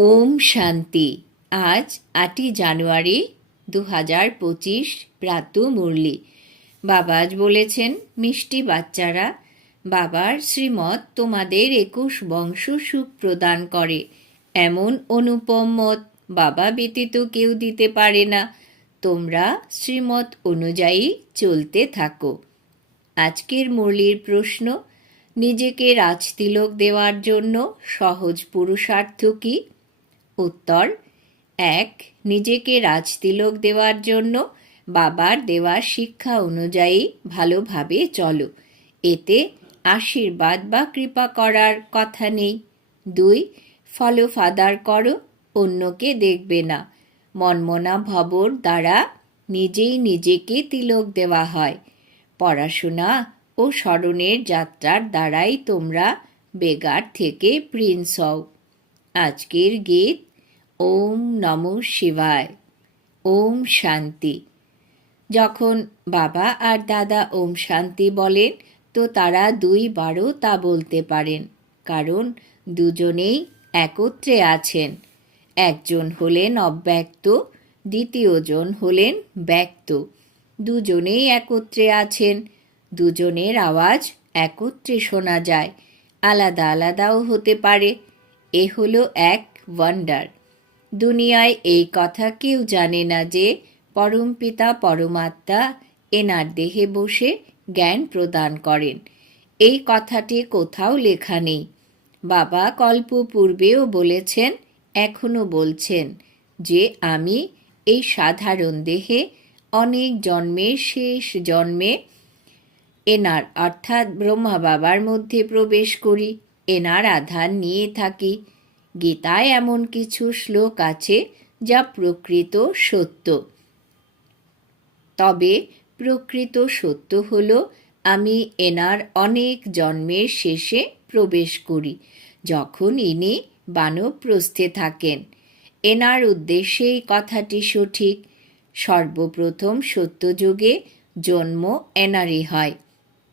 ওম শান্তি। আজ আটই জানুয়ারি দু হাজার পঁচিশ প্রাত মুরলি। বাবা আজ বলেছেন, মিষ্টি বাচ্চারা, বাবার শ্রীমত তোমাদের একুশ বংশ সুখ প্রদান করে। এমন অনুপম মত বাবা ব্যতীত কেউ দিতে পারে না। তোমরা শ্রীমত অনুযায়ী চলতে থাকো। আজকের মুরলির প্রশ্ন, নিজেকে রাজতিলক দেওয়ার জন্য সহজ পুরুষার্থ কি? উত্তর, এক, নিজেকে রাজতিলক দেওয়ার জন্য বাবার দেওয়া শিক্ষা অনুযায়ী ভালোভাবে চলো। এতে আশীর্বাদ বা কৃপা করার কথা নেই। দুই, ফলো ফাদার করো, অন্যকে দেখবে না। মনমনা ভবর দ্বারা নিজেই নিজেকে তিলক দেওয়া হয়। পড়াশোনা ও স্মরণের যাত্রার দ্বারাই তোমরা বেগার থেকে প্রিন্স হও। আজকের গীত ওম নম শিবায়। ওম শান্তি। যখন বাবা আর দাদা ওম শান্তি বলেন, তো তারা দুইবারও তা বলতে পারেন, কারণ দুজনেই একত্রে আছেন। একজন হলেন অব্যক্ত দ্বিতীয়জন হলেন ব্যক্ত। দুজনেই একত্রে আছেন, দুজনের আওয়াজ একত্রে শোনা যায়, আলাদা আলাদাও হতে পারে। এ হলো এক ওয়ান্ডার দুনিয়ায় এই কথা কেউ জানে না যে পরমপিতা পরমাত্মা এনার দেহে বসে জ্ঞান প্রদান করেন। এই কথাটি কোথাও লেখা নেই। বাবা কল্প পূর্বেও বলেছেন, এখনও বলছেন যে, আমি এই সাধারণ দেহে অনেক জন্মের শেষ জন্মে এনার অর্থাৎ ব্রহ্মা বাবার মধ্যে প্রবেশ করি, এনার আধার নিয়ে থাকি। গীতায় এমন কিছু শ্লোক আছে যা প্রকৃত সত্য। তবে প্রকৃত সত্য হল আমি এনার অনেক জন্মের শেষে প্রবেশ করি, যখন ইনি বানপ্রস্থে থাকেন। এনার উদ্দেশ্যে এই কথাটি সঠিক। সর্বপ্রথম সত্যযুগে জন্ম এনারই হয়।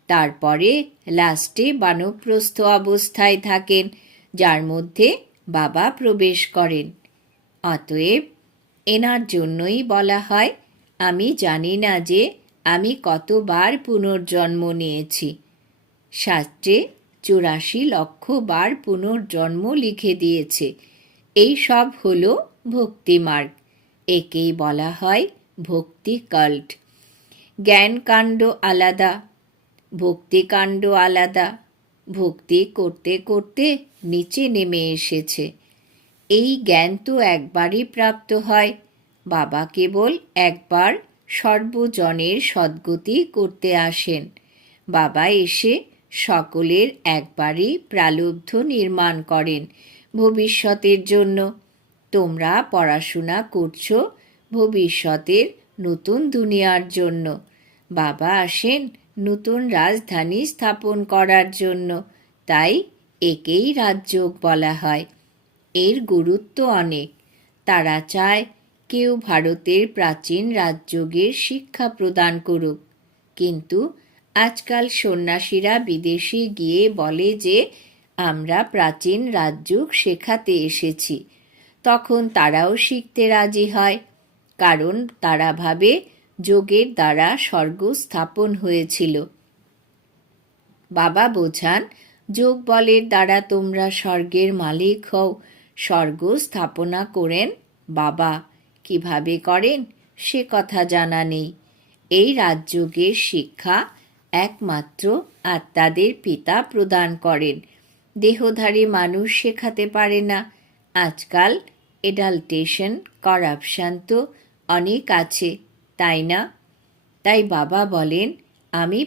তারপরে লাস্টে বানপ্রস্থ অবস্থায় থাকেন, যার মধ্যে বাবা প্রবেশ করেন। অতএব এনার জন্যই বলা হয়, আমি জানি না যে আমি কতবার পুনর্জন্ম নিয়েছি। শাস্ত্রে চুরাশি লক্ষ বার পুনর্জন্ম লিখে দিয়েছে। এই সব হল ভক্তিমার্গ একেই বলা হয় ভক্তি কাল্ট। জ্ঞানকাণ্ড আলাদা। ভক্তিকাণ্ড আলাদা। ভক্তি করতে করতে নিচে নেমে এসেছে। এই জ্ঞান তো একবারই প্রাপ্ত হয়। বাবা কেবল একবার সর্বজনের সদ্গতি করতে আসেন। বাবা এসে সকলের একবারই প্রালব্ধ নির্মাণ করেন ভবিষ্যতের জন্য। তোমরা পড়াশোনা করছ ভবিষ্যতের নতুন দুনিয়ার জন্য। বাবা আসেন নতুন রাজধানী স্থাপন করার জন্য। তাই একেই রাজযোগ বলা হয়। এর গুরুত্ব অনেক। তারা চায় কেউ ভারতের প্রাচীন রাজযোগের শিক্ষা প্রদান করুক। কিন্তু আজকাল সন্ন্যাসীরা বিদেশে গিয়ে বলে যে, আমরা প্রাচীন রাজযোগ শেখাতে এসেছি। তখন তারাও শিখতে রাজি হয়। কারণ তারা ভাবে যোগের দ্বারা স্বর্গ স্থাপন হয়েছিল। বাবা বোঝান, যোগ বলের দ্বারা তোমরা স্বর্গের মালিক হও, স্বর্গ স্থাপনা করেন বাবা। কীভাবে করেন? সে কথা জানা নেই। এই রাজযোগের শিক্ষা একমাত্র আত্মাদের পিতা প্রদান করেন। দেহধারী মানুষ শেখাতে পারে না। আজকাল এডাল্টেশন করাপশান তো অনেক আছে। তাই না? তাই বাবা বলেন, আমি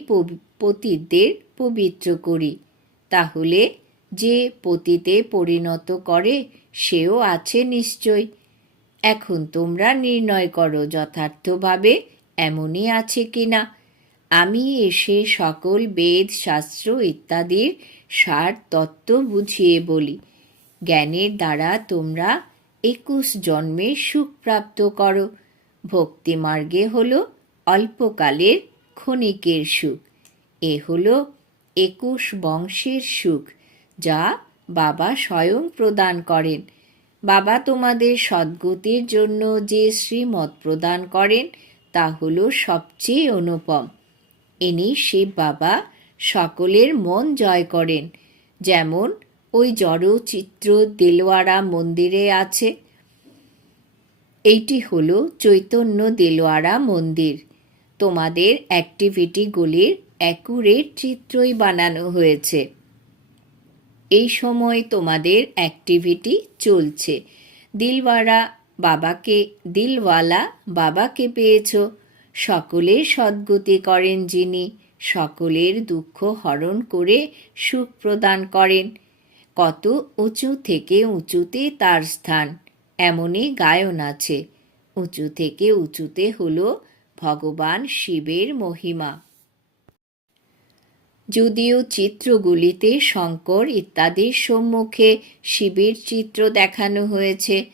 পতিতদের পবিত্র করি। তাহলে যে পতিতে পরিণত করে, সেও আছে নিশ্চয়। এখন তোমরা নির্ণয় করো যথার্থভাবে এমনই আছে কি না আমি এসে সকল বেদ, শাস্ত্র ইত্যাদির সার তত্ত্ব বুঝিয়ে বলি। জ্ঞানের দ্বারা তোমরা একুশ জন্মে সুখ প্রাপ্ত করো। ভক্তিমার্গে হল অল্পকালের ক্ষণিকের সুখ। এ হল একুশ বংশের সুখ, যা বাবা স্বয়ং প্রদান করেন। বাবা তোমাদের সদ্গতির জন্য যে শ্রীমত প্রদান করেন, তা হল সবচেয়ে অনুপম। ইনি শিব বাবা সকলের মন জয় করেন। যেমন ওই জড়চিত্র দেলোয়ারা মন্দিরে আছে এইটি হলো চৈতন্য দেলোয়ারা মন্দির। তোমাদের অ্যাক্টিভিটিগুলির অ্যাকুরেট চিত্রই বানানো হয়েছে। এই সময় তোমাদের অ্যাক্টিভিটি চলছে। দিলওয়ারা বাবাকে, দিলওয়ালা বাবাকে পেয়েছ। সকলের সদ্গতি করেন যিনি। সকলের দুঃখ হরণ করে সুখ প্রদান করেন। কত উঁচু থেকে উঁচুতে তার স্থান। এমনই গায়ন আছে। উঁচু থেকে উঁচুতে হল ভগবান শিবের মহিমা। যদিও চিত্রগুলিতে শঙ্কর ইত্যাদির সম্মুখে শিবের চিত্র দেখানো হয়েছে,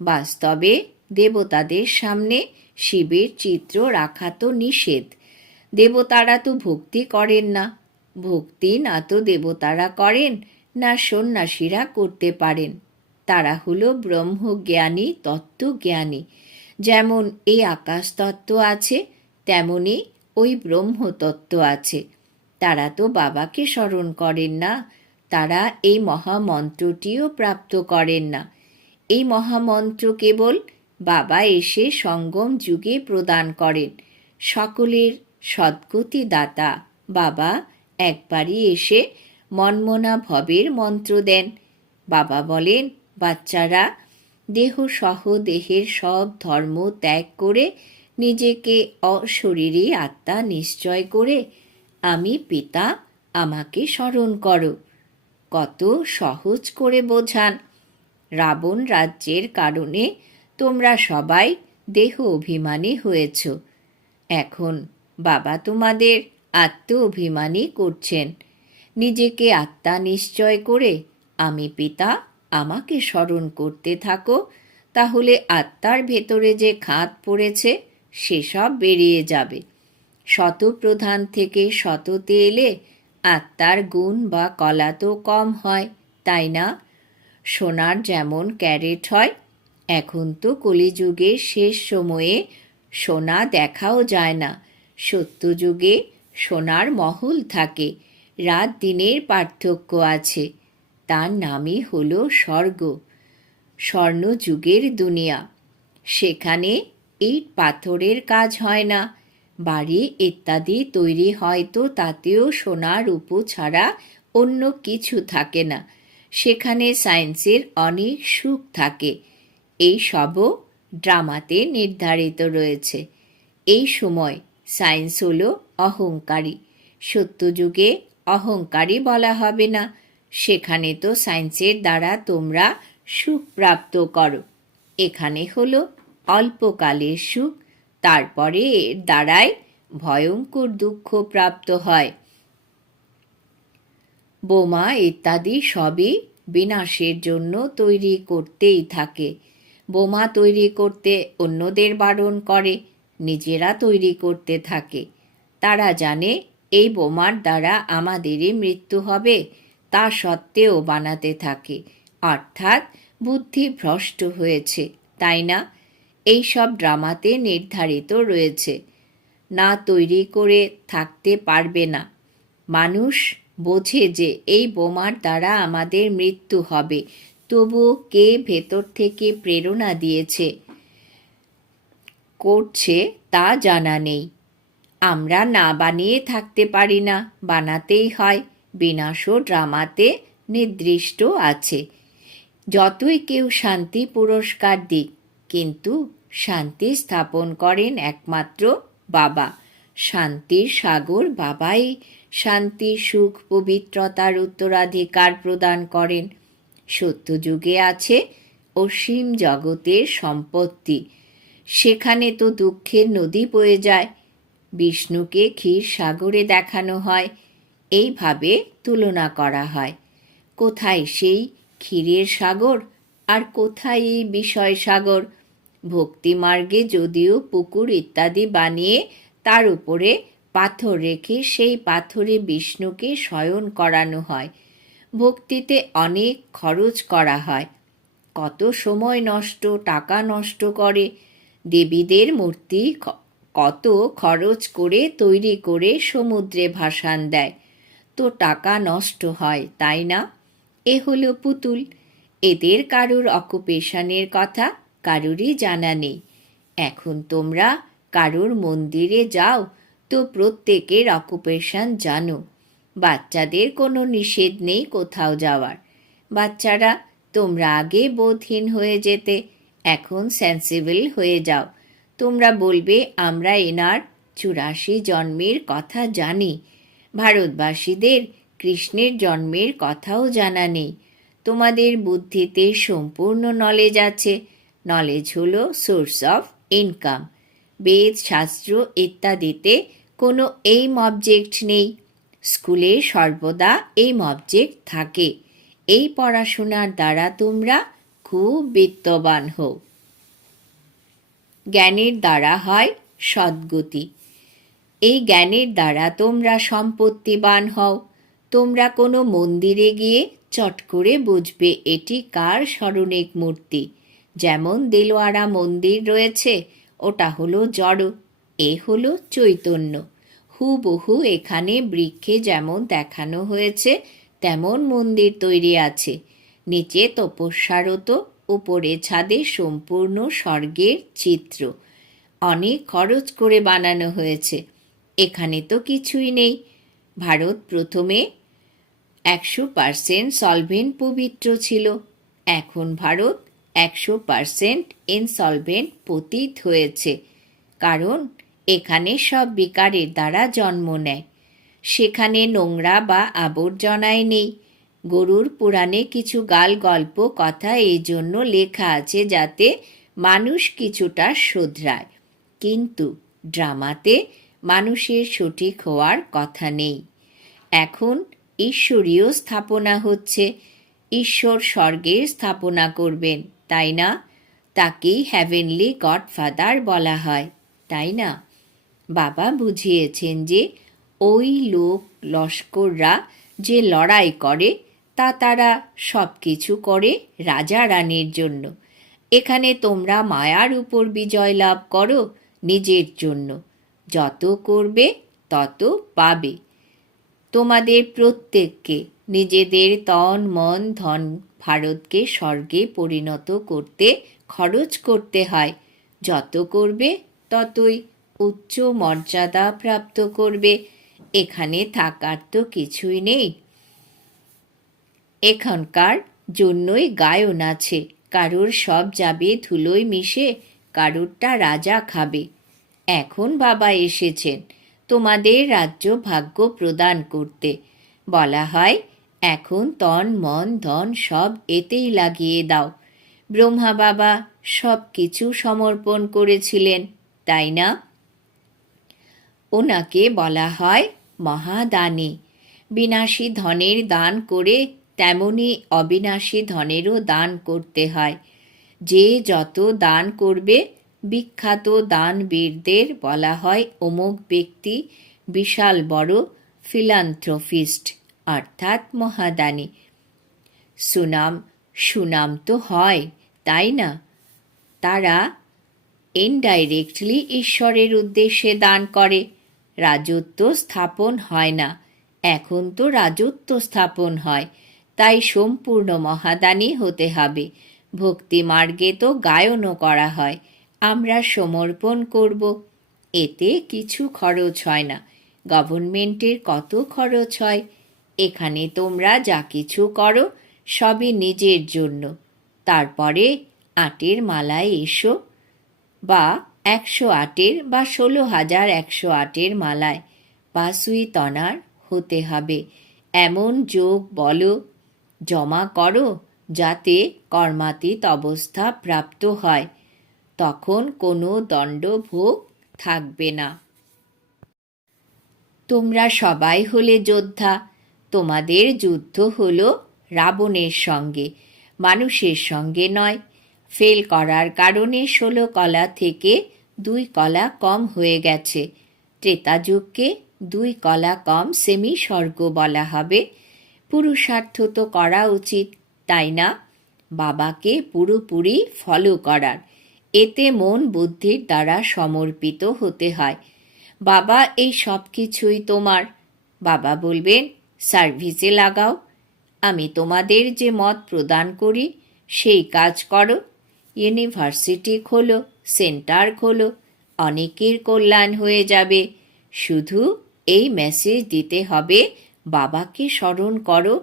বাস্তবে দেবতাদের সামনে শিবের চিত্র রাখা তো নিষেধ। দেবতারা তো ভক্তি করেন না। ভক্তি না তো দেবতারা করেন, না সন্ন্যাসীরা করতে পারেন। তারা হলো ব্রহ্মজ্ঞানী, তত্ত্বজ্ঞানী। যেমন এই আকাশ তত্ত্ব আছে, তেমনি ওই ব্রহ্মতত্ত্ব আছে। তারা তো বাবাকে স্মরণ করেন না, তারা এই মহামন্ত্রটিও প্রাপ্ত করেন না। এই মহামন্ত্র কেবল বাবা এসে সঙ্গম যুগে প্রদান করেন। সকলের সদ্গতি দাতা বাবা একবারই এসে মনমনা ভবের মন্ত্র দেন। বাবা বলেন বাচ্চারা দেহ সহ দেহের সব ধর্ম ত্যাগ করে নিজেকে অশরীরী আত্মা নিশ্চয় করে আমি পিতা, আমাকে স্মরণ করো। কত সহজ করে বোঝান। রাবণ রাজ্যের কারণে তোমরা সবাই দেহ অভিমানী হয়েছ। এখন বাবা তোমাদের আত্ম অভিমানী করছেন। নিজেকে আত্মা নিশ্চয় করে আমি পিতা আমাকে স্মরণ করতে থাকো, তাহলে আত্মার ভেতরে যে খাত পড়েছে সেসব বেরিয়ে যাবে। শতপ্রধান থেকে শততে এলে আত্মার গুণ বা কলা তো কম হয়, তাই না? সোনার যেমন ক্যারেট হয়, এখন তো কলিযুগের শেষ সময়ে সোনা দেখাও যায় না। সত্যযুগে সোনার মহল থাকে, রাত দিনের পার্থক্য আছে। তার নামই হল স্বর্গ, স্বর্ণযুগের দুনিয়া। সেখানে ইট পাথরের কাজ হয় না। বাড়ি ইত্যাদি তৈরি হয় তো তাতেও সোনার উপো ছাড়া অন্য কিছু থাকে না। সেখানে সায়েন্সের অনেক সুখ থাকে। এই সবও ড্রামাতে নির্ধারিত রয়েছে। এই সময় সায়েন্স হলো অহংকারী। সত্যযুগে অহংকারী বলা হবে না। সেখানে তো সায়েন্সের দ্বারা তোমরা সুখ প্রাপ্ত করো। এখানে হলো অল্পকালের সুখ, তারপরে এর দ্বারাই ভয়ঙ্কর দুঃখ প্রাপ্ত হয়। বোমা ইত্যাদি সবই বিনাশের জন্য তৈরি করতেই থাকে। বোমা তৈরি করতে অন্যদের বারণ করে, নিজেরা তৈরি করতে থাকে। তারা জানে, এই বোমার দ্বারা আমাদেরই মৃত্যু হবে। তা সত্ত্বেও বানাতে থাকে। অর্থাৎ বুদ্ধি ভ্রষ্ট হয়েছে, তাই না? এই সব ড্রামাতে নির্ধারিত রয়েছে। না তৈরি করে থাকতে পারবে না। মানুষ বোঝে যে এই বোমার দ্বারা আমাদের মৃত্যু হবে, তবু কে ভেতর থেকে প্রেরণা দিয়েছে, করছে তা জানা নেই। আমরা না বানিয়ে থাকতে পারি না, বানাতেই হয়। বিনাশও ড্রামাতে নির্দিষ্ট আছে। যতই কেউ শান্তি পুরস্কার দিক, কিন্তু শান্তি স্থাপন করেন একমাত্র বাবা। শান্তির সাগর বাবাই শান্তি, সুখ, পবিত্রতার উত্তরাধিকার প্রদান করেন। সত্যযুগে আছে অসীম জগতের সম্পত্তি। সেখানে তো দুঃখের নদী বয়ে যায়। বিষ্ণুকে ক্ষীর সাগরে দেখানো হয়। এইভাবে তুলনা করা হয়। কোথায় সেই ক্ষীরের সাগর আর কোথায় এই বিষয় সাগর? ভক্তিমার্গে যদিও পুকুর ইত্যাদি বানিয়ে তার উপরে পাথর রেখে সেই পাথরে বিষ্ণুকে শয়ন করানো হয়। ভক্তিতে অনেক খরচ করা হয়। কত সময় নষ্ট, টাকা নষ্ট করে? দেবীদের মূর্তি কত খরচ করে তৈরি করে সমুদ্রে ভাসান দেয়। তো টাকা নষ্ট হয়, তাই না? এ হলো পুতুল। এদের কারুর অকুপেশনের কথা কারুরই জানা নেই। এখন তোমরা কারুর মন্দিরে যাও তো প্রত্যেকের অকুপেশন জানো। বাচ্চাদের কোনো নিষেধ নেই কোথাও যাওয়ার। বাচ্চারা, তোমরা আগে বোধহীন হয়ে যেতে, এখন সেন্সিবল হয়ে যাও। তোমরা বলবে, আমরা এনার চুরাশি জন্মের কথা জানি। ভারতবাসীদের কৃষ্ণের জন্মের কথাও জানা নেই। তোমাদের বুদ্ধিতে সম্পূর্ণ নলেজ আছে। নলেজ হলো সোর্স অফ ইনকাম বেদ, শাস্ত্র ইত্যাদিতে কোনো এইম অবজেক্ট নেই। স্কুলে সর্বদা এইম অবজেক্ট থাকে। এই পড়াশোনার দ্বারা তোমরা খুব বিত্তবান হও। জ্ঞানের দ্বারা হয় সদ্গতি। এই জ্ঞানের দ্বারা তোমরা সম্পত্তিবান হও। তোমরা কোনো মন্দিরে গিয়ে চট করে বুঝবে এটি কার স্মরণিক মূর্তি। যেমন দেলোয়ারা মন্দির রয়েছে, ওটা হলো জড়, এ হলো চৈতন্য। হুবহু এখানে বৃক্ষে যেমন দেখানো হয়েছে, তেমন মন্দির তৈরি আছে। নিচে তপস্যারত, উপরে ছাদে সম্পূর্ণ স্বর্গের চিত্র। অনেক খরচ করে বানানো হয়েছে। এখানে তো কিছুই নেই। ভারত প্রথমে একশো পার্সেন্ট সলভেন্ট পবিত্র ছিল। এখন ভারত একশো পার্সেন্ট ইনসলভেন্ট পতিত হয়েছে। কারণ এখানে সব বিকারের দ্বারা জন্ম নেয়। সেখানে নোংরা বা আবর্জনায় নেই। গরুর পুরাণে কিছু গাল গল্প কথা এই জন্য লেখা আছে যাতে মানুষ কিছুটা শোধরায়। কিন্তু ড্রামাতে মানুষের সঠিক হওয়ার কথা নেই। এখন ঈশ্বরীয় স্থাপনা হচ্ছে, ঈশ্বর স্বর্গের স্থাপনা করবেন, তাই না? তাকেই হ্যাভেনলি গডফাদার বলা হয়, তাই না? বাবা বুঝিয়েছেন যে ওই লোক, লস্কররা যে লড়াই করে, তা তারা সব কিছু করে রাজা রানীর জন্য। এখানে তোমরা মায়ার উপর বিজয় লাভ করো নিজের জন্য। যত করবে, তত পাবে। তোমাদের প্রত্যেককে, নিজেদের তন, মন, ধন, ভারতকে স্বর্গে পরিণত করতে খরচ করতে হয়। যত করবে, ততই উচ্চ মর্যাদা প্রাপ্ত করবে। এখানে থাকার তো কিছুই নেই। এখানকার জন্যই গায়ন আছে। কারোর সব যাবে ধুলোয় মিশে, কারোরটা রাজা খাবে। এখন বাবা এসেছেন। তোমাদের রাজ্য ভাগ্য প্রদান করতে। বলা হয়, এখন তন, মন, ধন সব এতেই লাগিয়ে দাও। ব্রহ্মা বাবা সব কিছু সমর্পণ করেছিলেন, তাই না? ওনাকে বলা হয় মহাদানী। বিনাশী ধনের দান করে তেমনি অবিনাশী ধনেরও দান করতে হয়। যে যত দান করবে বিখ্যাত দানবীরদের বলা হয় অমুক ব্যক্তি বিশাল বড় ফিলান্থ্রোফিস্ট অর্থাৎ মহাদানী। সুনাম সুনাম তো হয়, তাই না? তারা ইনডাইরেক্টলি ঈশ্বরের উদ্দেশ্যে দান করে। রাজত্ব স্থাপন হয় না। এখন তো রাজত্ব স্থাপন হয়, তাই সম্পূর্ণ মহাদানী হতে হবে। ভক্তি মার্গে তো গায়নও করা হয়। আমরা সমর্পণ করব। এতে কিছু খরচ হয় না। গভর্নমেন্টের কত খরচ হয়? এখানে তোমরা যা কিছু করো, সবই নিজের জন্য। তারপরে আটের মালায় এসো, বা একশো আটের বা ষোলো হাজার একশো আটের মালায়। বা তনার হতে হবে। এমন যোগ বলো, জমা করো, যাতে কর্মাতীত অবস্থা প্রাপ্ত হয়। তখন কোনো দণ্ডভোগ থাকবে না। তোমরা সবাই হলে যোদ্ধা, তোমাদের যুদ্ধ হলো রাবণের সঙ্গে, মানুষের সঙ্গে নয়। ফেল করার কারণে ষোলো কলা থেকে দুই কলা কম হয়ে গেছে। ত্রেতাযুগকে দুই কলা কম সেমি স্বর্গ বলা হবে। পুরুষার্থ তো করা উচিত, তাই না? বাবাকে পুরোপুরি ফলো করার। এতে মন বুদ্ধির দ্বারা সমর্পিত হতে হয়। বাবা, এই সব কিছুই তোমার। বাবা বলবেন, সার্ভিসে লাগাও। আমি তোমাদের যে মত প্রদান করি, সেই কাজ করো। ইউনিভার্সিটি খোলো, সেন্টার খোলো, অনেকের কল্যাণ হয়ে যাবে। শুধু এই মেসেজ দিতে হবে, বাবাকে স্মরণ করো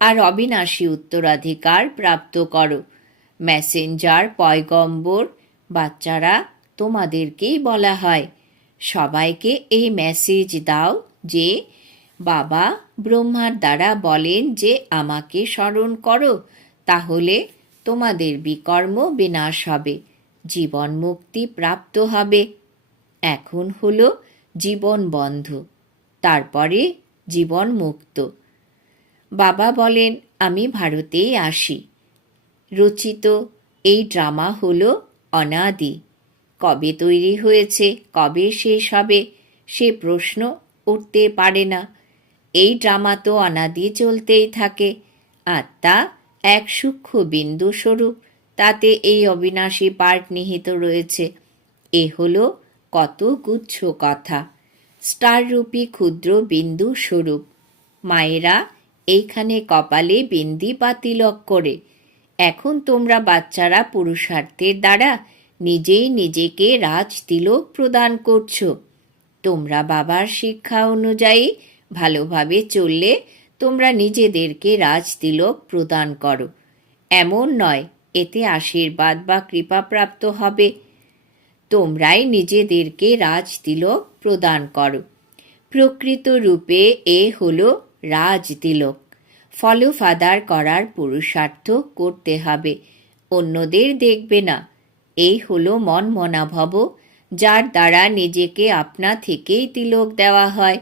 আর অবিনাশী উত্তরাধিকার প্রাপ্ত করো। মেসেঞ্জার, পয়গম্বর বাচ্চারা তোমাদেরকেই বলা হয়। সবাইকে এই মেসেজ দাও যে, বাবা ব্রহ্মার দ্বারা বলেন যে আমাকে স্মরণ করো, তাহলে তোমাদের বিকর্ম বিনাশ হবে, জীবন মুক্তি প্রাপ্ত হবে। এখন হলো জীবন বন্ধ, তারপরে জীবন মুক্ত। বাবা বলেন, আমি ভারতেই আসি। রচিত এই ড্রামা হলো অনাদি। কবে তৈরি হয়েছে, কবে শেষ হবে, সে প্রশ্ন উঠতে পারে না। এই ড্রামা তো অনাদি চলতেই থাকে আত্মা এক সূক্ষ্ম বিন্দু স্বরূপ। তাতে এই অবিনাশী পার্ট নিহিত রয়েছে। এ হলো কত গুচ্ছ কথা। স্টাররূপী ক্ষুদ্র বিন্দু স্বরূপ। মায়েরা এইখানে কপালে বিন্দি বা তিলক করে। এখন তোমরা বাচ্চারা পুরুষার্থের দ্বারা নিজেই নিজেকে রাজ তিলক প্রদান করছ। তোমরা বাবার শিক্ষা অনুযায়ী ভালোভাবে চললে তোমরা নিজেদেরকে রাজ তিলক প্রদান করো। এমন নয়, এতে আশীর্বাদ বা কৃপা প্রাপ্ত হবে। তোমরাই নিজেদেরকে রাজ তিলক প্রদান করো। প্রকৃত রূপে এ হলো রাজ তিলক। ফলফাদার করার পুরুষার্থ করতে হবে। অন্যদের দেখবে না। এই হলো মন মনাভব, যার দ্বারা নিজেকে আপনা থেকেই তিলক দেওয়া হয়।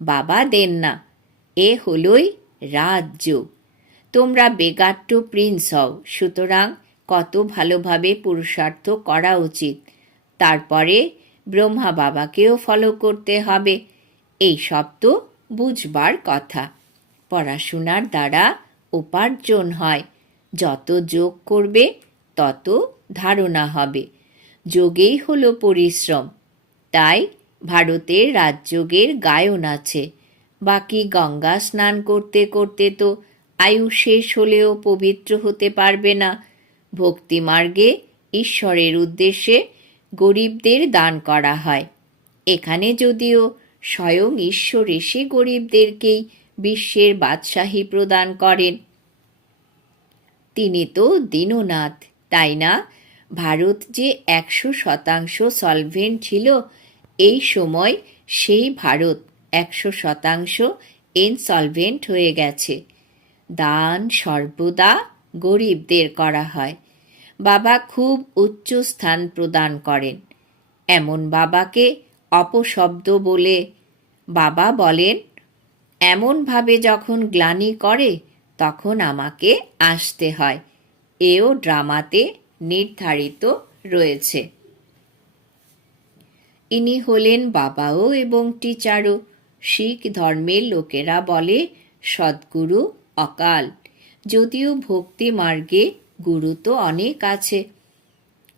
বাবা দেন না। এ হলোই রাজ্য। তোমরা বেগাট্ট প্রিন্স হও, সুতরাং কত ভালোভাবে পুরুষার্থ করা উচিত। তারপরে ব্রহ্মা বাবাকেও ফলো করতে হবে। এই সব তো বুঝবার কথা। পড়াশোনার দ্বারা উপার্জন হয়। যত যোগ করবে, তত ধারণা হবে। যোগেই হলো পরিশ্রম। তাই ভারতের রাজযোগের গায়ন আছে। বাকি গঙ্গা স্নান করতে করতে তো আয়ু শেষ হলেও পবিত্র হতে পারবে না। ভক্তিমার্গে ঈশ্বরের উদ্দেশ্যে গরিবদের দান করা হয়। এখানে যদিও স্বয়ং ঈশ্বর এসে গরিবদেরকেই বিশ্বের বাদশাহী প্রদান করেন। তিনি তো দীননাথ, তাই না? ভারত যে একশো শতাংশ সলভেন্ট ছিল, এই সময় সেই ভারত একশো শতাংশ ইনসলভেন্ট হয়ে গেছে। দান সর্বদা গরিবদের করা হয়। বাবা খুব উচ্চ স্থান প্রদান করেন। এমন বাবাকে অপশব্দ বলে বাবা বলেন এমনভাবে যখন গ্লানি করে, তখন আমাকে আসতে হয়। এও ড্রামাতে নির্ধারিত রয়েছে। ইনি হলেন বাবাও এবং টিচারও। শিখ ধর্মের লোকেরা বলে, সদ্গুরু অকাল। যদিও ভক্তি মার্গে গুরু তো অনেক আছে।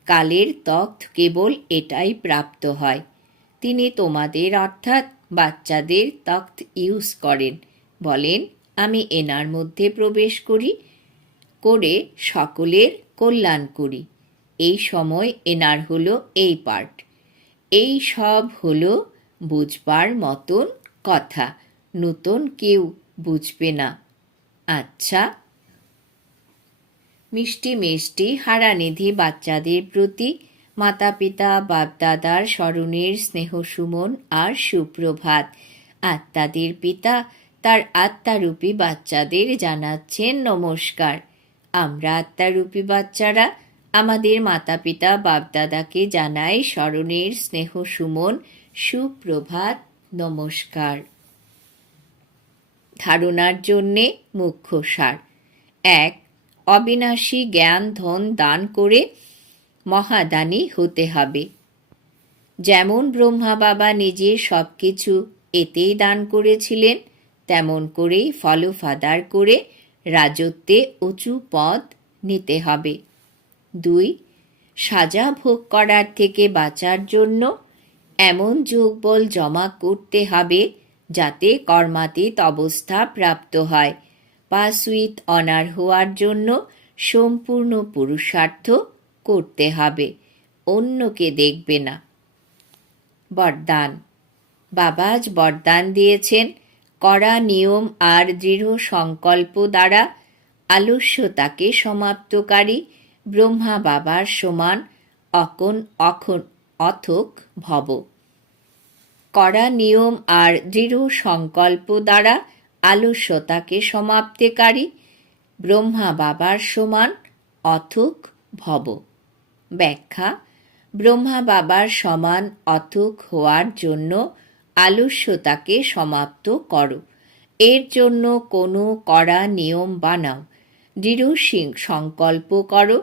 কালের তখ্ত কেবল এটাই প্রাপ্ত হয়। তিনি তোমাদের অর্থাৎ বাচ্চাদের তখ্ত ইউজ করেন। বলেন, আমি এনার মধ্যে প্রবেশ করি, করে সকলের কল্যাণ করি। এই সময় এনার হলো এই পার্ট এই সব হলো বুঝবার মতন কথা। নতুন কেউ বুঝবে না। আচ্ছা। মিষ্টি মিষ্টি হারানিধি বাচ্চাদের প্রতি মাতা পিতা বাপদাদার স্মরণের স্নেহ সুমন আর সুপ্রভাত। আত্মাদের পিতা, তার আত্মারূপী বাচ্চাদের জানাচ্ছেন নমস্কার। আমরা আত্মারূপী বাচ্চারা, আমাদের মাতা পিতা বাপদাদাকে জানাই স্মরণের স্নেহ সুমন, সুপ্রভাত, নমস্কার। ধারণার জন্যে মুখ্য সার। এক, অবিনাশী জ্ঞান ধন দান করে মহাদানী হতে হবে। যেমন ব্রহ্মা বাবা নিজে সব কিছু এতেই দান করেছিলেন, তেমন করেই ফলফাদার করে রাজত্বে উঁচু পদ নিতে হবে। দুই, সাজা ভোগ করার থেকে বাঁচার জন্য এমন যোগবল জমা করতে হবে যাতে কর্মাতীত অবস্থা প্রাপ্ত হয়। পাস উইথ অনার হওয়ার জন্য সম্পূর্ণ পুরুষার্থ করতে হবে। অন্যকে দেখবে না। বরদান। বাবাজ বরদান দিয়েছেন। কড়া নিয়ম আর দৃঢ় সংকল্প দ্বারা আলস্যতাকে সমাপ্তকারী ব্রহ্মা বাবার সমান অকন অখন অথক ভব। কড়া নিয়ম আর দৃঢ় সংকল্প দ্বারা আলস্যতাকে সমাপ্তিকারী ব্রহ্মা বাবার সমান অথক ভব। ব্যাখ্যা, ব্রহ্মা বাবার সমান অথক হওয়ার জন্য আলস্যতাকে সমাপ্ত করো। এর জন্য কোনো কড়া নিয়ম বানাও। দৃঢ় সংকল্প করো।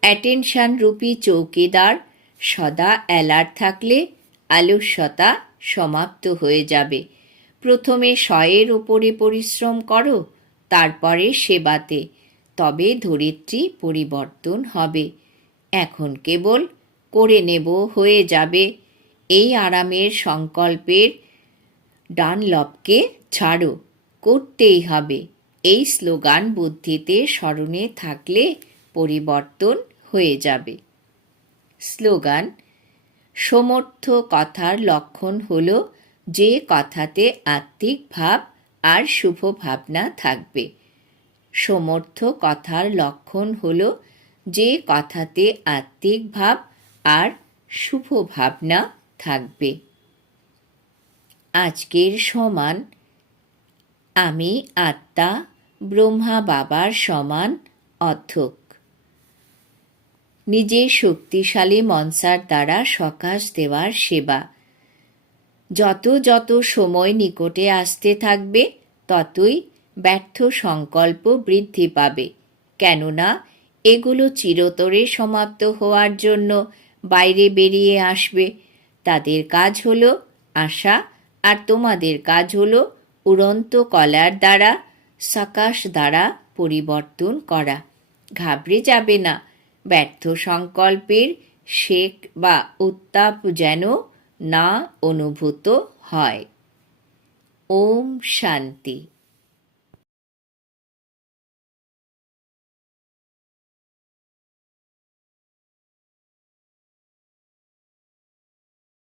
অ্যাটেনশন রূপী চৌকিদার, সদা অ্যালার্ট থাকলে আলস্যতা সমাপ্ত হয়ে যাবে। প্রথমে শয়ের ওপরে পরিশ্রম করো, তারপরে সেবাতে, তবে ধরিত্রী পরিবর্তন হবে। এখন কেবল করে নেব, হয়ে যাবে। এই আরামের সংকল্পের ডানলপকে ছাড়ো, করতেই হবে। এই স্লোগান বুদ্ধিতে স্মরণে থাকলে পরিবর্তন হয়ে যাবে। স্লোগান, সমর্থ কথার লক্ষণ হল যে কথাতে আত্মিক ভাব আর শুভ ভাবনা থাকবে। সমর্থ কথার লক্ষণ হল যে কথাতে আত্মিক ভাব আর শুভ ভাবনা থাকবে। আজকের সমান আমি আত্মা ব্রহ্মা বাবার সমান অধ্যক নিজের শক্তিশালী মনসার দ্বারা সকাশ দেওয়ার সেবা। যত যত সময় নিকটে আসতে থাকবে, ততই ব্যর্থ সংকল্প বৃদ্ধি পাবে। কেননা এগুলো চিরতরে সমাপ্ত হওয়ার জন্য বাইরে বেরিয়ে আসবে। তাদের কাজ হলো আশা, আর তোমাদের কাজ হলো উড়ন্ত কলার দ্বারা, সকাশ দ্বারা পরিবর্তন করা। ঘাবড়ে যাবে না। ব্যর্থ সংকল্পের শেক বা উত্তাপ যেন না অনুভূত হয়। ওম শান্তি।